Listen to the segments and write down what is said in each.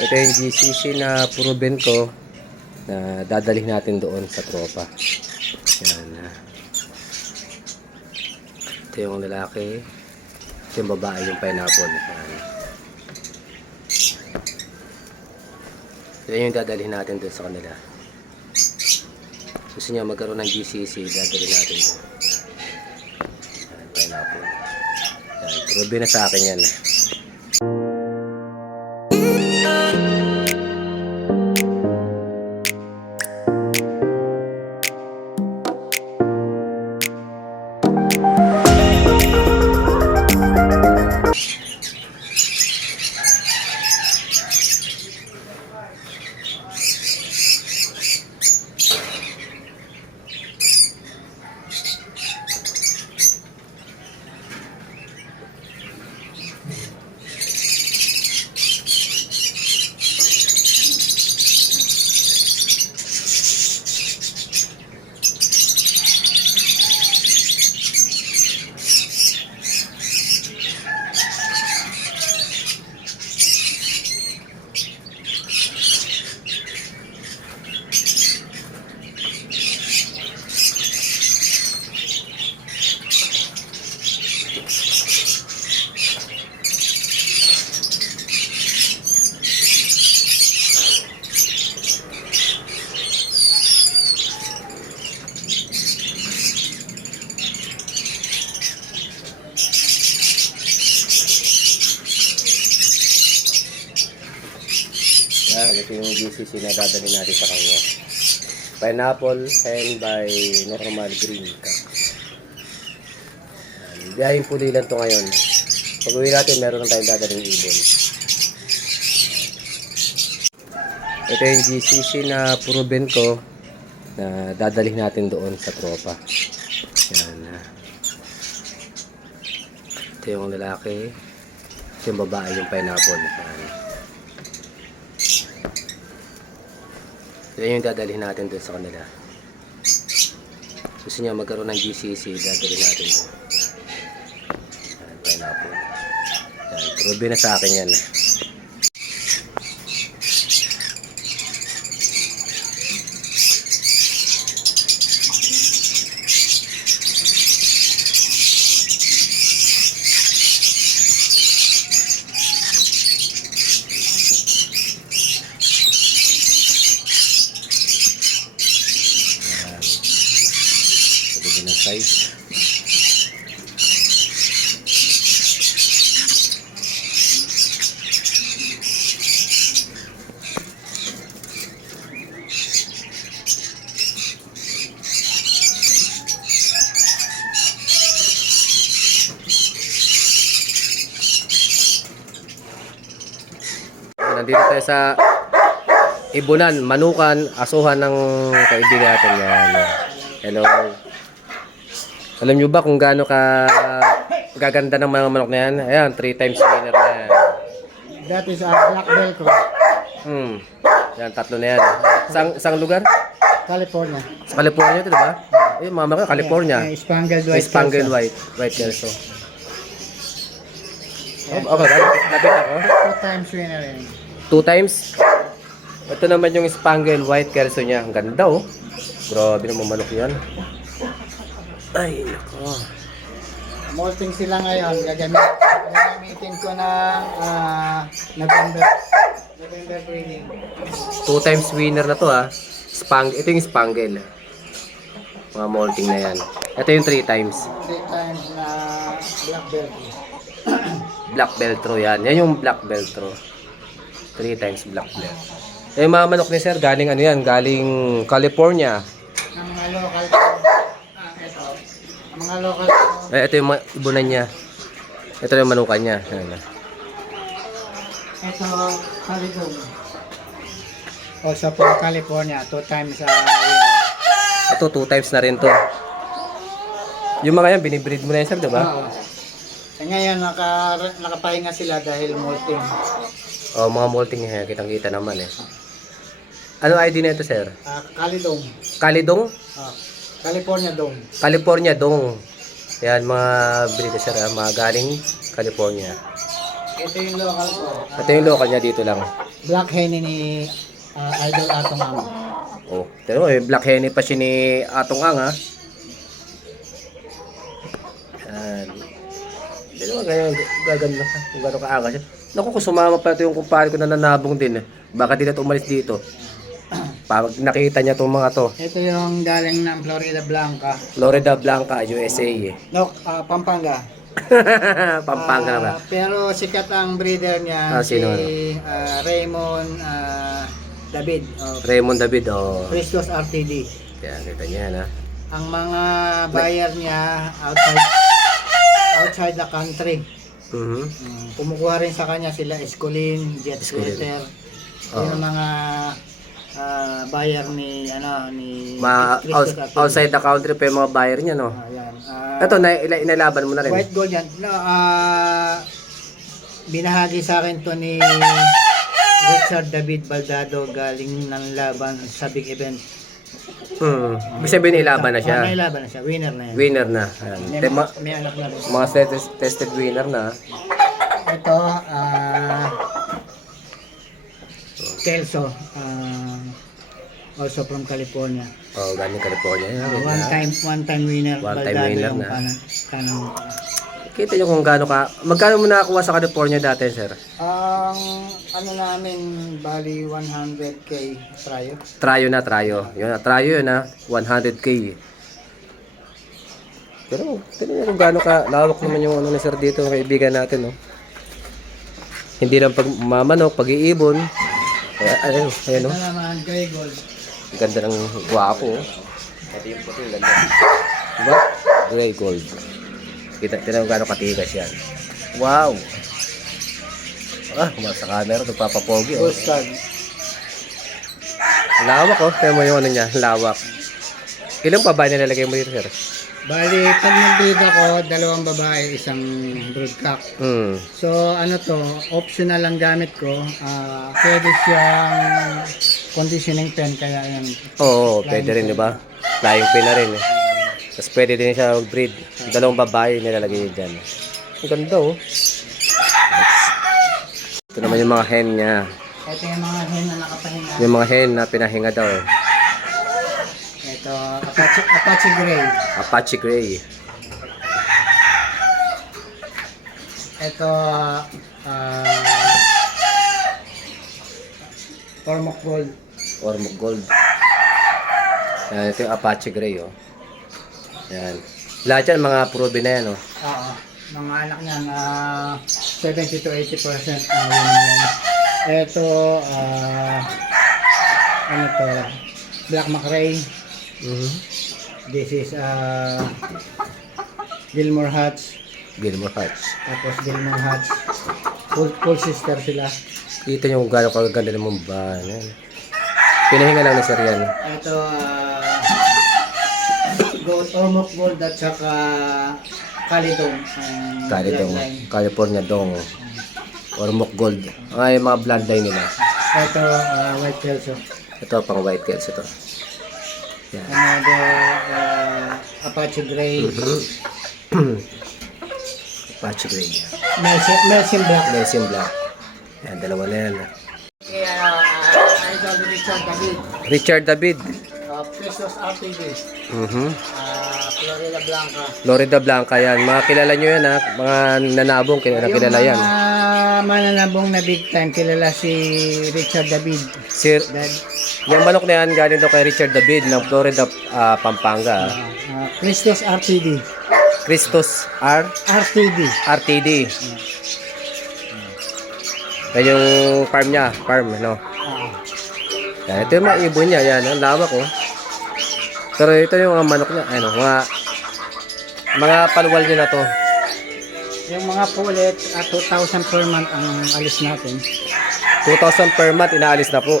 Ito yung GCC na proven ko na dadalhin natin doon sa tropa. Yan. Ito yung lalaki. Ito yung babae, yung pineapple. Yan. Ito yung dadalhin natin doon sa kanila. Gusto niya magkaroon ng GCC, dadalhin natin doon. Yan, pineapple. Yan, proven na sa akin yan. Yan, ito yung GCC na dadalhin natin sa kanya. Pineapple and by normal green cup. Biyahin puli lang ito ngayon. Pag uwi natin, meron na tayong dadaling ibon. Ito yung GCC na proven ko na dadalhin natin doon sa tropa. Yan. Ito yung lalaki. Ito yung babae, yung pineapple. Yan. Ito yung dadalhin natin doon sa kanila. Gusto niya magkaroon ng GCC, dadalhin natin doon. Yan, pineapple. Yan, proven na sa akin yan. Ng size. Nandito tayo sa Ibunan, Manukan, asuhan ng kaibigan natin yan. Hello. Alam nyo ba kung gaano ka gaganda ng mga manok na yan? Ayan, 3 times winner na yan. That is a black velcro. Yan, 3 na yan. Sang lugar? California. Sa California ito, diba? Eh, mama ka, California. Spangled white. Spangled white. White kelso. Okay, lapit ako. 2 times winner yan. 2 times? Ito naman yung spangled white kelso niya. Ang ganda, oh. Grabe naman manok yan. Ay, nako. Molting sila ngayon. Gagamitin ko ng November breeding. 2 times winner na to, ha. Ito yung spangle. Mga molting na yan. Ito yung 3 times. 3 times na black velcro. Black Beltro yan. Yan yung Black Beltro. 3 times Black Beltro. Yung mga manok ni sir, galing ano yan? Galing California. Ang mga local ito. Ang mga local Ito yung ibunan niya. Ito yung manukan niya. Ayan. ito, Calidum. Also for California, 2 times winner. Ito, 2 times na rin to. Yung mga yan, binibreed mo na yan sir, diba? Oo. Ngayon, nakapahinga sila dahil molting. O, mga molting niya. Kitang-kita naman eh. Ano ID na ito sir? Calidum. Kalidong? California Dome. California Dong. Yan mga breed sir, mga galing California. Ito yung local ko. Ito yung local niya dito lang. Black Henny ni Idol Atong Amo. Oh, pero black henny pa siya ni Atong Ang, ha. Yan. Hindi naman ganyan, gaganda ka. Kung gano'n ka-aga siya. Naku, kung sumama pa ito yung kumpare ko na nanabong din. Baka di na ito umalis dito. Pag nakita niya itong mga to. Ito yung galing ng Florida Blanca. Florida Blanca, USA. No, Pampanga. Pampanga na ba? Pero sikat ang breeder niya, si sino? Raymond David. Raymond David, oh. Christos RTD. Yan, kita niya, ha. Ang mga buyer niya outside the country. Mhm. Kumukuha rin sa kanya sila Escolin, Jet Escolin. Sweater. Oo. Yung mga buyer ni Outside the country pa yung mga buyer niya, no? Ayan. Ito, inalaban mo na rin. White gold yan. No, binahagi sa akin to ni Richard David Baldado galing ng laban sa big event. Ibig sabihin, ilaban na siya. May laban na siya. Winner na yan. Winner na. Ayan. May anak na rin. Mga tested winner na. Ito, Kelso. Also from California. Oh, galing California. Yan, One time winner. One time Baldado winner yung na. kanang Kita nyo kung gaano ka. Magkano mo nakakuha sa California dati, sir? ang ano namin bali 100k tryo. Tryo na, tryo. Yun na, tryo yun, ha. 100K. Pero, tignan nyo kung gaano ka. Lawak naman yung ano ni sir dito, kaibigan natin, no. Hindi lang pagmamanok, pag-iibon. Ayun, ayun, no. Ito naman gray gold. Ganda ng guwapo, oh. Ito yung puti, ganda. Diba? Gray gold. Kita mo gaano katigas yan. Wow! Sa camera, nagpapapogi, oh. Postcard. Lawak, oh. Tignan mo yung ano niya, lawak. Ilang pa ba nilalagay mo dito, sir? Bali, pag nag-breed ako, 2 babae, isang broodcock. So, ano to, optional lang gamit ko. Pwede siyang conditioning pen, kaya yan. Oo, pwede rin, di ba? Flying pin na rin, eh. Tapos pwede din siya mag-breed. 2 babae nilalagay niya dyan. Ang ganda, oh. Ito naman yung mga hen niya. Ito yung mga hen na nakapahinga. Yung mga hen na pinahinga daw, eh. Ito, Apache Gray. Apache Gray. Ito, Ormoc Gold. Ormoc Gold. Yan, ito yung Apache Gray, oh. Yan. Lahat yan, mga proven na yan, oh. Oo. Mga anak niyan, 70 to 80% winning. Ito, ano to, Black McRae. This is Gilmore Hatch. Gilmore Hatch. Tapos Gilmore Hatch. Full sister sila. Kita nyo kung gano'ng kaganda ng mumba. Yan. Pinahinga lang ni sir yan. Ito, Gold, Ormoc Gold at saka Calidong. Calidong. California Dong. Ormoc Gold. Ay, mga bloodline nila. Ito, White Kelso. Ito, pang white cats ito. Yan. Another Apache Gray. Apache Gray. Melsim Black. Nelson Black. Yan, dalawa na yan. Kaya, Idol Richard David. Richard David. Christos RTD. Florida Blanca. Florida Blanca yan. Mga kilala nyo yan, ha. Mga nanabong, kilala yan. Yung mga mananabong na big time, kilala si Richard David. Sir, yung manok na yan, galing daw kay Richard David ng Florida, Pampanga. Christos RTD. Christos RTD. RTD. Yan yung farm niya, no? Yan, ito yung mga ibon niya, yan, ang lawak, oh. Pero ito yung mga manok niya, ano, mga palwal niya na to. Yung mga pulit, 2,000 per month ang alis natin. 2,000 per month, inaalis na po.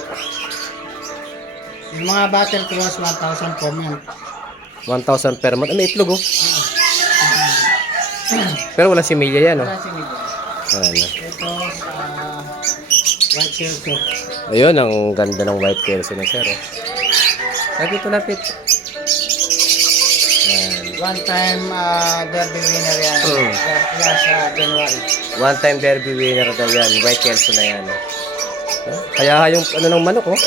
Yung mga battle cross, 1,000 per month. 1,000 per month. May itlog, oh. Pero walang similya yan, oh. Wala si Miguel. Ano. Ito, White Kelso. Ayun, ang ganda ng white Kelso na sir, oh. Lapit to lapit. Yan. One time derby winner yan. Last January. One time derby winner daw yan. White Kelso na yan. Kaya yung ano ng manok, oh.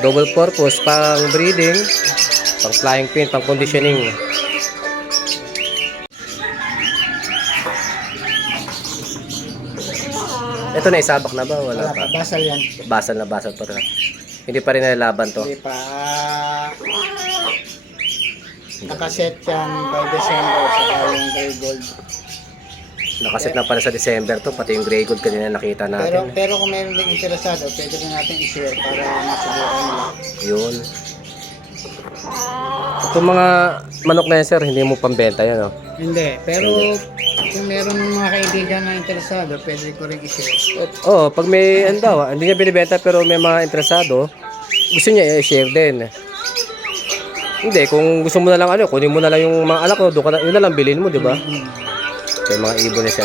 Double purpose, pang breeding, pang flying pin, pang conditioning. Ito na isabak na ba? Wala Wala pa. pa, basal yan. Basal na basal pa rin. Hindi pa rin nalalaban to. Hindi pa. Nakaset yan by December sa yung gray gold. Nakaset na pala sa December to, pati yung gray gold kanina nakita natin. Pero kung mayroon din interesado, pwede din natin i-share para masubukan nila. Yun. Itong mga manok na yan, sir, hindi mo pambenta yan, oh. Hindi, pero kung meron mga kaibigan na interesado, pwede ko rin i-share. Oo, pag may, ano daw, hindi niya binibenta pero may mga interesado, gusto niya i-share din. Hindi, kung gusto mo na lang ano, kunin mo na lang yung mga alak ko, doon ka na, yun na lang bilhin mo, di ba? Yung mga ibon ni sir.